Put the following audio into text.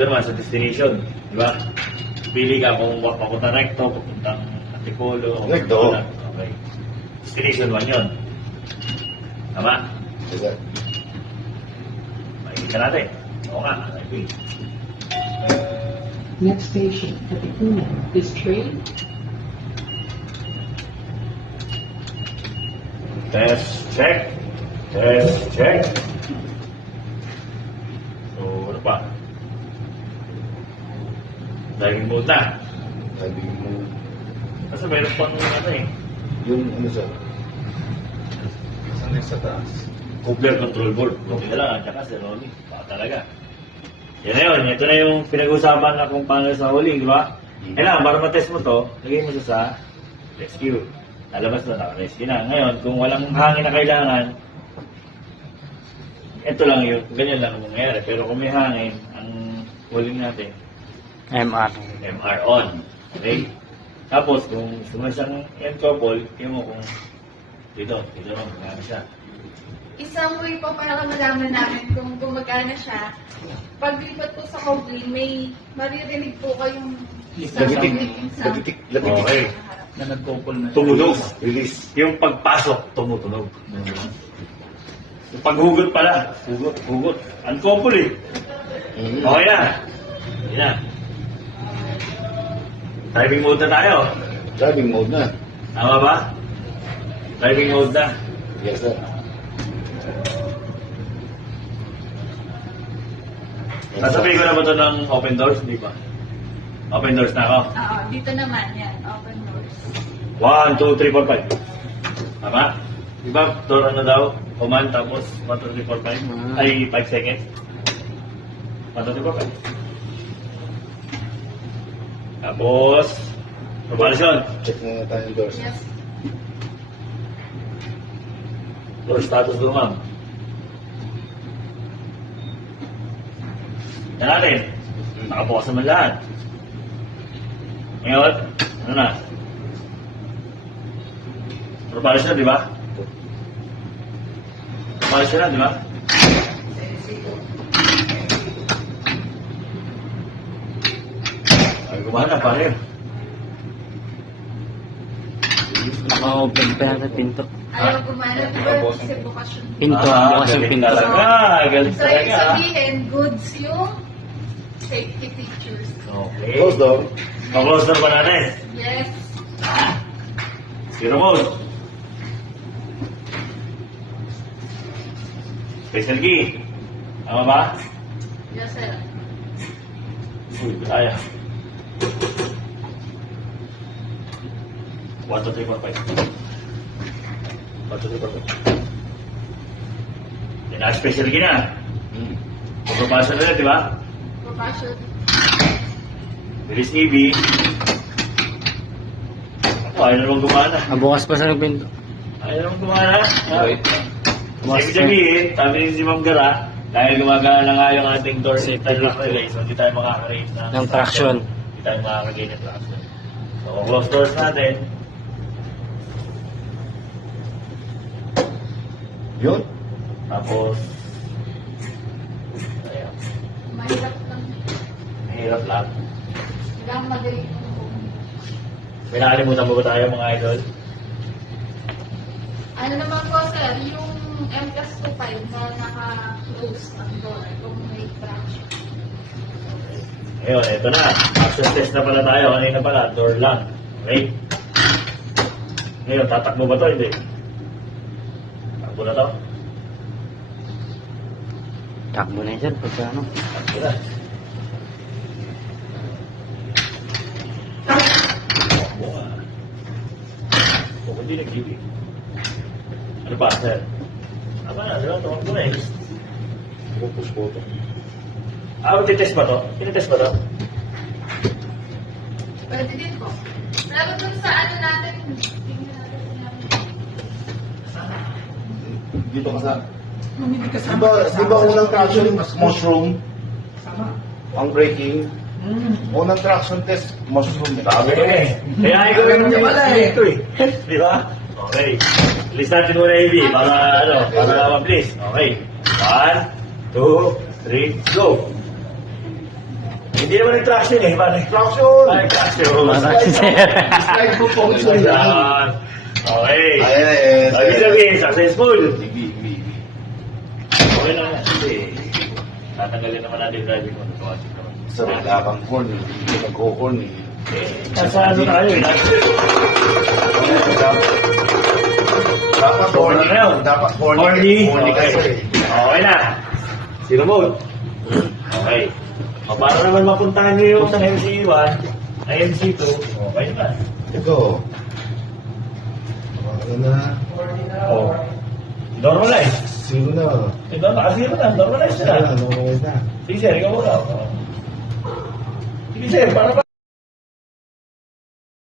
Ito naman sa destination, di ba? Pili ka kung papunta recto, papuntang antipolo, o Recto. Okay. Destination 1 yun. Tama? Sige. Makikita natin. Oo nga, okay. Next station, Katipunan. This train Test, check. Test, check. So, ano pa? Driving mode na. Sabi mo, Kasi meron pang ano eh. yung ano sir? Saan sa taas? Coupler control board. Okay lang, at saka si Ronnie. Baka talaga. Yan na yun. Ito na yung pinag-usapan na kung paano sa huli, di ba? Kailangan, para matest mo to, lagay mo siya sa rescue. Lalabas na, naka-rescue na. Ngayon, kung walang hangin na kailangan, ito lang yun. Ganyan lang ang mangyayari. Pero kung may hangin, ang huling natin, MR. MR on. Okay? Tapos, kung sumasang M-couple, tingnan mo kung dito naman, gumana siya. Isang way po para malaman namin kung gumagana siya, paglipat po sa coupling, may maririnig po kayong isang sound. Lapitik. Okay. Na nag-couple na siya. Tumunog. Release. Yung pagpasok, tumutunog. Yung paghugot pala, hugot. Uncouple eh. Okay na. Okay na. Driving mode na tayo. Driving mode na. Tama ba? Driving mode na. Yes sir. Nasabihin ko na ba ito ng open doors? Hindi ba? Open doors na ako. Oo, dito naman, yan, open doors. 1, 2, 3, 4, 5. Tama? Di ba? Door ano daw? Command tapos 1, 2, 3, 4, 5. Ay, 5 seconds. 1, 2, 3, 4, 5. Tapos, propulsion. Check muna tayo yung doors. Yes. Door status doon, ma'am. Yan natin. Nakabukas naman lahat. Ngayon, ano na? Propulsion, di ba? Propulsion na, di ba? Ay, gumana, pare. Naka-open pa yata pinto. Ayaw gumana, di ba? Kasi bukasyon. Pinto, bukas yung galing pinto. talaga. Galing So, ibig talaga. sabihin, goods yung safety features. Okay. Close door. Close door ba natin? Yes. Zero mode. Special key. Tama ba? Yes, sir. Uy, kaya. 1, 2, 3, 4, 5. 1, 2, 3, 4, 5. Yan na, special key na. Pagpapasa na rin, di ba? Propulsion. Release EV. Ako, ayaw na naman gumana. Bukas pa sa pinto. Ayaw na naman gumana. Wait. Ibig sabihin, sabi ni si Ma'am Gara, dahil gumagana na nga yung ating door Safety lock relay, so hindi tayo makaka-rate Ng traction. Hindi tayo makaka-gain ng traction. So, kung close doors natin, Yun. tapos, ayan, Mahirap lang. mahirap lang. Kailangan madali yung May nakalimutan mo ba tayo mga idol? ano naman po, sir, yung M+25 na naka-close ang door kung may traction. Ngayon, eto na. Access test na pala tayo. Kanina pala, door lang. Okay? Ngayon, tatakbo ba to? Hindi. Takbo na to? Takbo na yun, sir. Pagka ano. Takbo na. Takbo ka. Kung hindi nag-ibig. Ano ba, sir? Tama na, sir. Tawag ko na eh. Push button. Titest ba to? Tinitest ba to? Pwede din po. Pero dun sa ano natin, tingnan natin Dito ka sa... Hindi kasama. Di ba unang traction, mushroom? Sama. Ang braking. Unang traction test, mushroom. Sabi ko eh. Kaya ikaw yung ito eh. Di ba? Okay. List natin muna AB para ano, para mabilis. Okay. 1, 2, 3, go! Hindi naman nag-traction eh. Paano? Traction! Ay, traction. Traction, sir. Slide po po sa yan. Ayan. Okay. Ayan, Sabi sabihin, successful. Bibi. Okay lang yan. Kasi, tatanggalin naman natin yung driving mo. Automatic naman. Sa wala kang horn, hindi nag-horn eh. Nasa ano tayo eh. Dapat Horny horny. na yun. Dapat horny. Horny. Horny Okay. kasi. Okay na. Si remote. Okay. O, paano naman mapuntahan niyo yung ng MC1, ng MC2? Okay na. Ito. Ano na? O. Normalize. Zero na. Ito, nakasiro na. Normalize Ano na. na? Ano na? Sige, sir. Ikaw muna. Sige, sir. Para